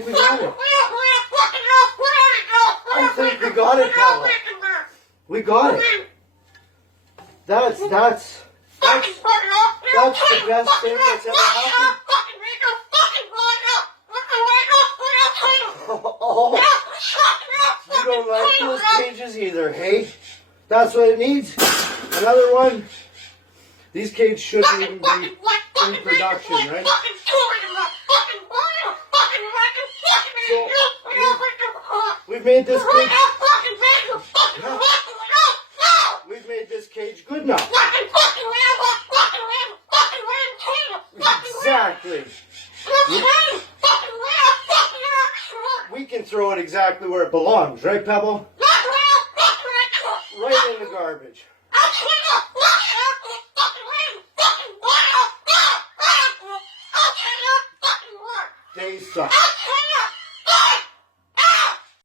think we got it. I think we got it, Pablo. We got it. That's the best thing that's ever happened. Oh, you don't like those cages either, hey? That's what it needs. Another one. These cages shouldn't even be in production, right? So, we've made this cage. Yeah, we've made this cage good enough. Exactly. We can throw it exactly where it belongs, right, Pebble? Right in the garbage. They suck.